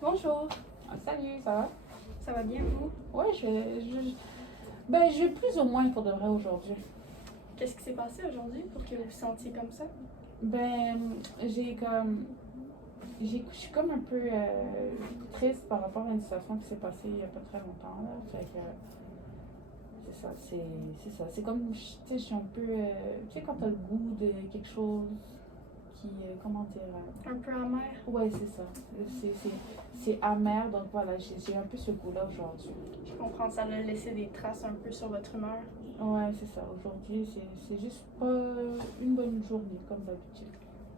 Bonjour, Ah, salut, ça va? ça va bien vous? Ouais, je vais plus ou moins pour de vrai aujourd'hui. Qu'est-ce qui s'est passé aujourd'hui pour que vous vous sentiez comme ça? Ben, j'ai comme, je suis comme un peu triste par rapport à une situation qui s'est passée il y a pas très longtemps, là. Fait que, c'est ça, c'est ça. C'est comme, tu sais, je suis un peu, tu sais, quand t'as le goût de quelque chose qui, comment dire, Un peu amer? ouais, c'est ça. C'est, c'est, c'est amer, donc voilà, j'ai un peu ce goût-là aujourd'hui. Je comprends, ça a laissé des traces un peu sur votre humeur. Ouais, c'est ça. Aujourd'hui, c'est juste pas une bonne journée, comme d'habitude.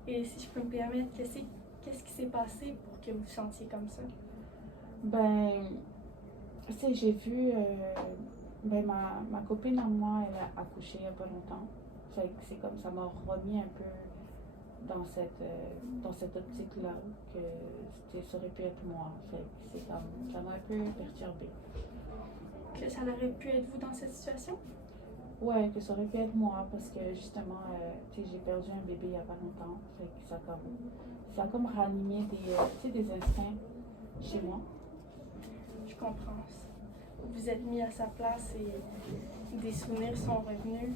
Et si je peux me permettre, qu'est-ce qui s'est passé pour que vous vous sentiez comme ça? Ben, tu sais, j'ai vu, ben, ma copine à moi, elle a accouché il y a pas longtemps. Fait que c'est comme ça m'a remis un peu dans cette optique-là, que ça aurait pu être moi. Fait que c'est comme, ça m'a un peu perturbée. Que ça aurait pu être vous dans cette situation? Ouais, que ça aurait pu être moi, parce que justement, tu sais, j'ai perdu un bébé il y a pas longtemps. Fait que ça a comme ranimé tu sais, des instincts chez moi. Je comprends. Vous êtes mis à sa place et des souvenirs sont revenus.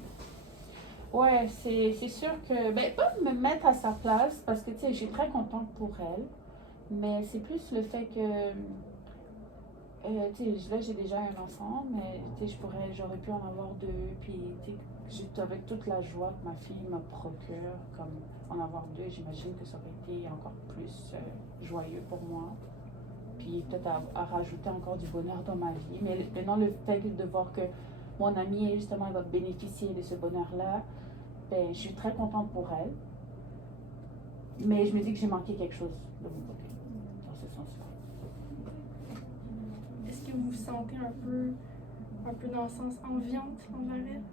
Ouais, c'est sûr que, ben, pas me mettre à sa place, parce que, tu sais, je suis très contente pour elle, mais c'est plus le fait que, tu sais, là, j'ai déjà un enfant, mais, tu sais, j'aurais pu en avoir deux, puis, tu sais, juste avec toute la joie que ma fille me procure, comme en avoir deux, j'imagine que ça aurait été encore plus joyeux pour moi. Puis peut-être à rajouter encore du bonheur dans ma vie. Mais maintenant, le fait de voir que mon amie, justement, elle va bénéficier de ce bonheur-là, ben, je suis très contente pour elle. Mais je me dis que j'ai manqué quelque chose de mon côté, dans ce sens-là. Est-ce que vous vous sentez un peu dans le sens enviante envers elle?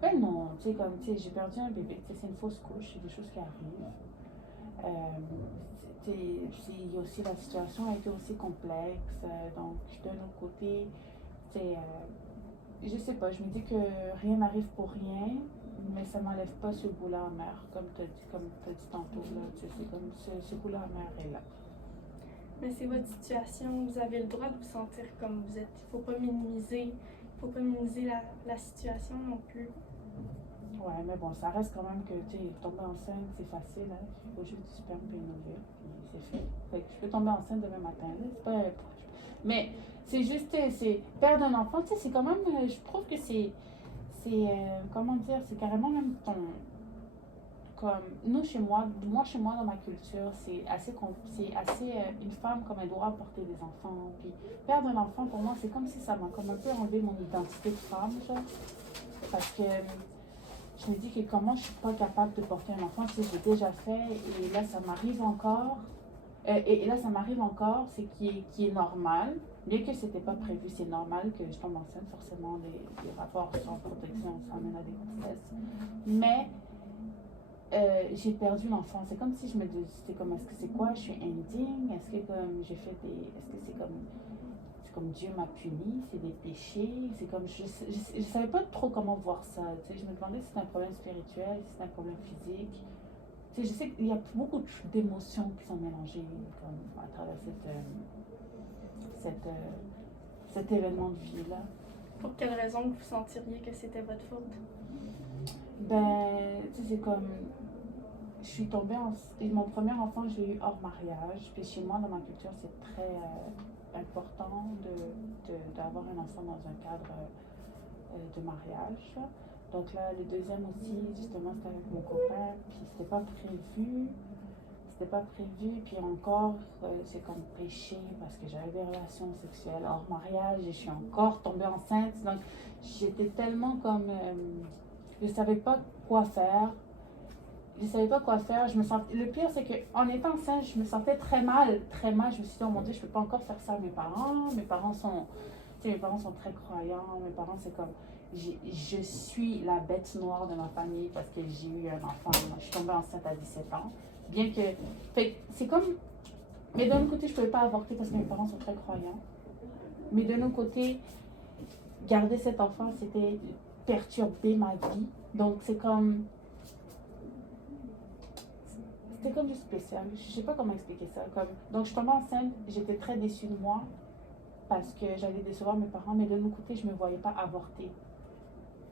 Ben non, tu sais, comme, tu sais, j'ai perdu un bébé, tu sais, c'est une fausse couche, c'est des choses qui arrivent. Il y a aussi la situation a été aussi complexe, donc d'un autre côté, tu sais, je sais pas, je me dis que rien n'arrive pour rien, mais ça m'enlève pas ce goût-là amer, comme t'as dit tantôt, là, tu sais, c'est comme ce goût-là amer est là. Mais c'est votre situation, vous avez le droit de vous sentir comme vous êtes. Il faut pas minimiser la situation non plus. Ouais, mais bon, ça reste quand même que, tu sais, tomber enceinte, c'est facile, hein. Il faut juste du sperme et une ovule, puis c'est fait. Fait que je peux tomber enceinte demain matin, là. C'est pas. Mais c'est juste, c'est perdre un enfant, tu sais, c'est quand même, je trouve que comment dire, c'est carrément même ton. Comme moi chez moi dans ma culture, c'est assez une femme comme elle doit porter des enfants. Puis perdre un enfant pour moi, c'est comme si ça m'a comme un peu enlevé mon identité de femme, genre. Parce que je me dis que comment je suis pas capable de porter un enfant, tu sais, j'ai déjà fait et là ça m'arrive encore. Et là ça m'arrive encore, c'est qui est normal. Bien que c'était pas prévu, c'est normal que je tombe enceinte, forcément les rapports sans protection, ça amène à des grossesses. Mais j'ai perdu l'enfant. C'est comme si je me disais, c'était comme, est-ce que c'est quoi? Je suis indigne? Est-ce que comme j'ai fait des. Est-ce que c'est comme Dieu m'a puni? C'est des péchés? C'est comme, je savais pas trop comment voir ça. Tu sais, je me demandais si c'était un problème spirituel, si c'était un problème physique. Tu sais, je sais qu'il y a beaucoup d'émotions qui sont mélangées comme, à travers cette, cet événement de vie-là. Pour quelle raison vous sentiriez que c'était votre faute? Ben, tu sais, c'est comme je suis tombée en... Mon premier enfant, je l'ai eu hors mariage. Puis chez moi, dans ma culture, c'est très important d'avoir un enfant dans un cadre de mariage. Donc là, le deuxième aussi, justement, c'était avec mon copain. Puis c'était pas prévu. C'était pas prévu. Puis encore, c'est comme péché parce que j'avais des relations sexuelles hors mariage et je suis encore tombée enceinte. Donc j'étais tellement comme... je savais pas quoi faire. Je savais pas quoi faire. Je me sentais... Le pire, c'est qu'en étant enceinte, je me sentais très mal. Très mal. Je me suis dit, oh mon Dieu, je peux pas encore faire ça à mes parents. Mes parents sont très croyants. Mes parents, c'est comme, je suis la bête noire de ma famille parce que j'ai eu un enfant. Je suis tombée enceinte à 17 ans. Bien que, fait, c'est comme, mais d'un autre côté, je pouvais pas avorter parce que mes parents sont très croyants. Mais d'un autre côté, garder cet enfant, c'était perturber ma vie. Donc, c'est comme, c'était comme du spécial. Je sais pas comment expliquer ça. Comme... Donc, je suis tombée enceinte, j'étais très déçue de moi parce que j'allais décevoir mes parents, mais de l'autre côté, je me voyais pas avorter.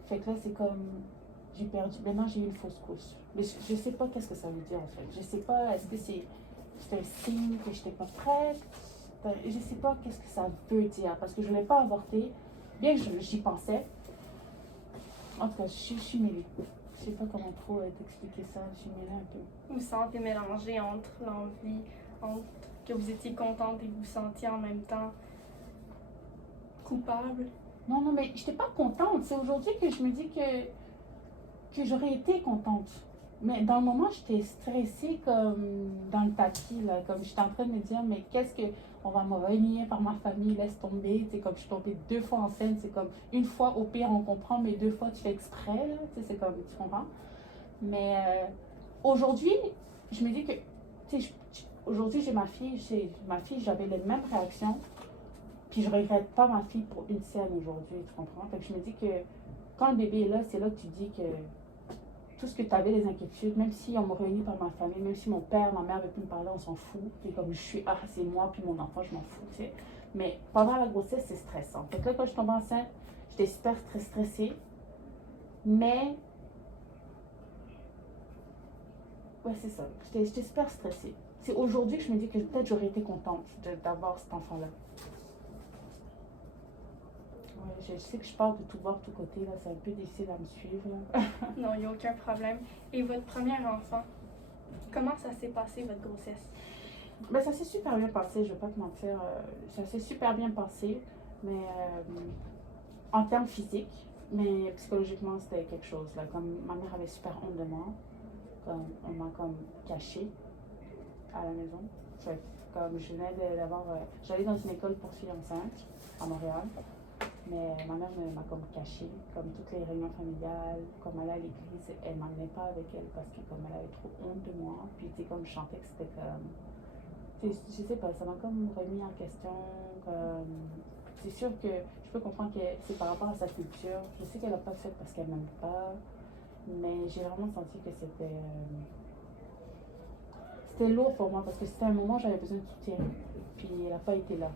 Fait que là, c'est comme, j'ai perdu, maintenant j'ai eu une fausse couche. Mais je sais pas qu'est-ce que ça veut dire en fait. Je sais pas, est-ce que c'est un signe que j'étais pas prête? Je sais pas qu'est-ce que ça veut dire parce que je voulais pas avorter, bien que j'y pensais. En tout cas, je suis mêlée. Je sais pas comment trop t'expliquer ça, je suis mêlée un peu. Vous vous sentez mélangé entre l'envie, entre que vous étiez contente et que vous sentiez en même temps coupable? Non, non, mais j'étais pas contente. C'est aujourd'hui que je me dis que j'aurais été contente. Mais dans le moment, j'étais stressée comme dans le tapis, là. Comme j'étais en train de me dire, mais qu'est-ce que... On va me renier par ma famille, laisse tomber. C'est comme je suis tombée 2 fois enceinte. C'est comme une fois, au pire, on comprend, mais 2 fois, tu fais exprès, là. C'est comme, tu comprends? Mais aujourd'hui, je me dis que... Aujourd'hui, j'ai ma fille. J'avais les mêmes réactions. Puis je regrette pas ma fille pour une scène aujourd'hui, tu comprends? Fait que je me dis que quand le bébé est là, c'est là que tu dis que tout ce que tu avais, les inquiétudes, même si on me réunit par ma famille, même si mon père, ma mère veut plus me parler, on s'en fout. Puis comme je suis, ah, c'est moi, puis mon enfant, je m'en fous, tu sais. Mais pendant la grossesse, c'est stressant. Fait que là, quand je suis tombée enceinte, j'étais super très stressée. Mais, ouais, c'est ça. J'étais super stressée. C'est aujourd'hui que je me dis que peut-être j'aurais été contente d'avoir cet enfant-là. Ouais, je sais que je parle de tout bord, de tout côté, là, c'est un peu difficile à me suivre. Là. Non, il n'y a aucun problème. Et votre premier enfant, comment ça s'est passé, votre grossesse? Ben, ça s'est super bien passé, je vais pas te mentir. Ça s'est super bien passé, mais en termes physiques, mais psychologiquement, c'était quelque chose. Là, comme ma mère avait super honte de moi, comme on m'a comme caché à la maison. Fait que, comme je venais d'avoir... j'allais dans une école pour filles enceintes à Montréal. Mais ma mère m'a comme cachée, comme toutes les réunions familiales, comme elle allait à l'église, elle m'emmenait pas avec elle parce que comme elle avait trop honte de moi. Puis tu sais, comme je chantais que c'était comme... Je sais pas, ça m'a comme remis en question. C'est sûr que je peux comprendre que c'est par rapport à sa culture. Je sais qu'elle l'a pas fait parce qu'elle m'aime pas. Mais j'ai vraiment senti que c'était lourd pour moi parce que c'était un moment où j'avais besoin de soutien. Puis elle n'a pas été là.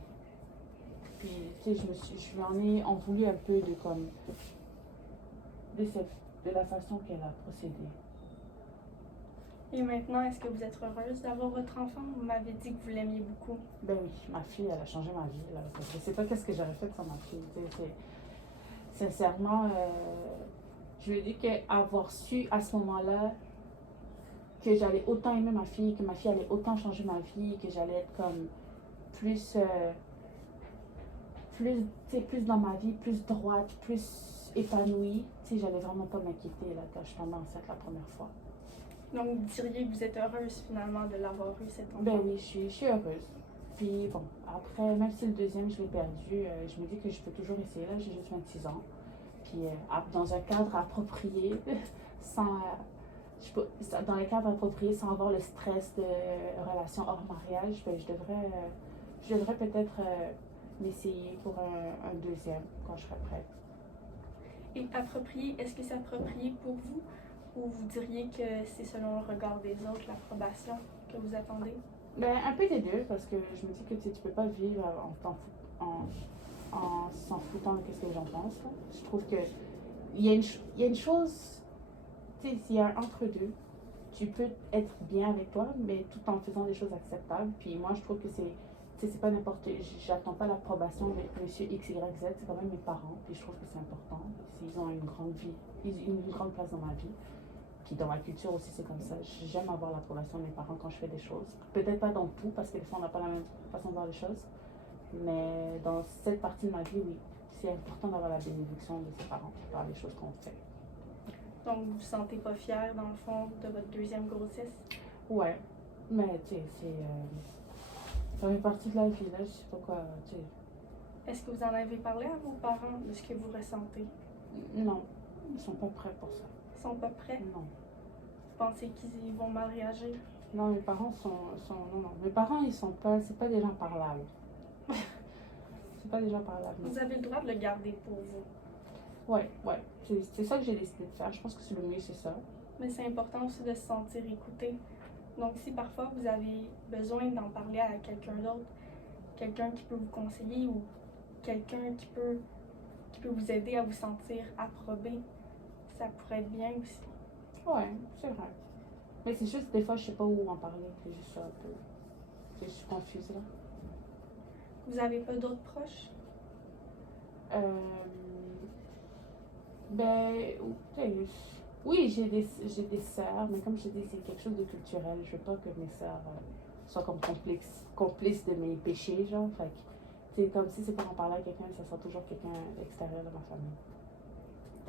Puis, tu sais, je lui en voulu un peu de comme, de la façon qu'elle a procédé. Et maintenant, est-ce que vous êtes heureuse d'avoir votre enfant? Vous m'avez dit que vous l'aimiez beaucoup. Ben oui, ma fille, elle a changé ma vie, là. Je sais pas qu'est-ce que j'aurais fait sans ma fille. Sincèrement, je lui dis qu'avoir su à ce moment-là que j'allais autant aimer ma fille, que ma fille allait autant changer ma vie, que j'allais être comme plus... plus dans ma vie, plus droite, plus épanouie. J'allais vraiment pas m'inquiéter là, quand je suis tombée enceinte la première fois. Donc, vous diriez que vous êtes heureuse finalement de l'avoir eu, cet enfant? Ben oui, je suis heureuse. Puis bon, après, même si le deuxième, je l'ai perdu, je me dis que je peux toujours essayer. Là, j'ai juste 26 ans. Puis dans un cadre approprié, sans... dans un cadre approprié, sans avoir le stress de relation hors mariage, ben, je devrais peut-être... m'essayer pour un deuxième quand je serai prête. Et approprié, est-ce que c'est approprié pour vous ou vous diriez que c'est selon le regard des autres, l'approbation que vous attendez? Ben, un peu des deux parce que je me dis que tu peux pas vivre en s'en foutant de ce que les gens pensent. Là. Je trouve que il y a une chose, tu sais, s'il y a un entre-deux, tu peux être bien avec toi, mais tout en faisant des choses acceptables. Puis moi, je trouve que c'est pas n'importe... J'attends pas l'approbation de monsieur X, Y, Z, c'est quand même mes parents, puis je trouve que c'est important. Ils ont une grande vie, une grande place dans ma vie. Puis dans ma culture aussi, c'est comme ça. J'aime avoir l'approbation de mes parents quand je fais des choses. Peut-être pas dans tout, parce que des fois, on n'a pas la même façon de voir les choses. Mais dans cette partie de ma vie, oui, c'est important d'avoir la bénédiction de ses parents par les choses qu'on fait. Donc, vous vous sentez pas fière, dans le fond, de votre deuxième grossesse? Ouais, mais tu sais, ça fait partie de la vie, là, je sais pas quoi, tu sais. Est-ce que vous en avez parlé à vos parents de ce que vous ressentez? Non, ils sont pas prêts pour ça. Ils sont pas prêts? Non. Vous pensez qu'ils vont mal réagir? Non, mes parents non. Mes parents, c'est pas des gens parlables. C'est pas des gens parlables. Vous avez le droit de le garder pour vous. Ouais. C'est ça que j'ai décidé de faire. Je pense que c'est le mieux, c'est ça. Mais c'est important aussi de se sentir écouté. Donc, si parfois vous avez besoin d'en parler à quelqu'un d'autre, quelqu'un qui peut vous conseiller ou quelqu'un qui peut vous aider à vous sentir approbé, ça pourrait être bien aussi. Ouais, c'est vrai. Mais c'est juste, des fois, je sais pas où en parler. C'est juste ça un peu. Je suis confuse, là. Vous avez pas d'autres proches? Euh, ben, tu sais, oui, j'ai des sœurs, mais comme je te dis, c'est quelque chose de culturel. Je veux pas que mes sœurs soient comme complices de mes péchés, genre. Fait que, c'est comme si c'est pour en parler à quelqu'un, ça sera toujours quelqu'un extérieur de ma famille.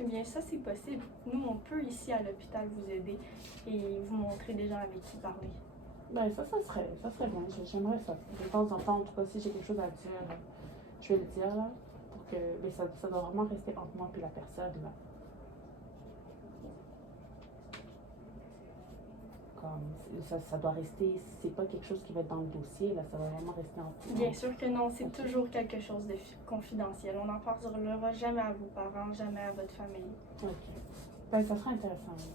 Eh bien, ça, c'est possible. Nous, on peut ici à l'hôpital vous aider et vous montrer des gens avec qui parler. Ben, ça serait bien. J'aimerais ça. De temps en temps, en tout cas, si j'ai quelque chose à dire, je vais le dire, là. Pour que, mais ça doit vraiment rester entre moi et la personne, là. Comme, ça doit rester, c'est pas quelque chose qui va être dans le dossier, là. Ça va vraiment rester entre nous. Bien sûr que non, c'est Ok. toujours quelque chose de confidentiel. On n'en parlera jamais à vos parents, jamais à votre famille. Ok. Ben, ça serait intéressant, oui.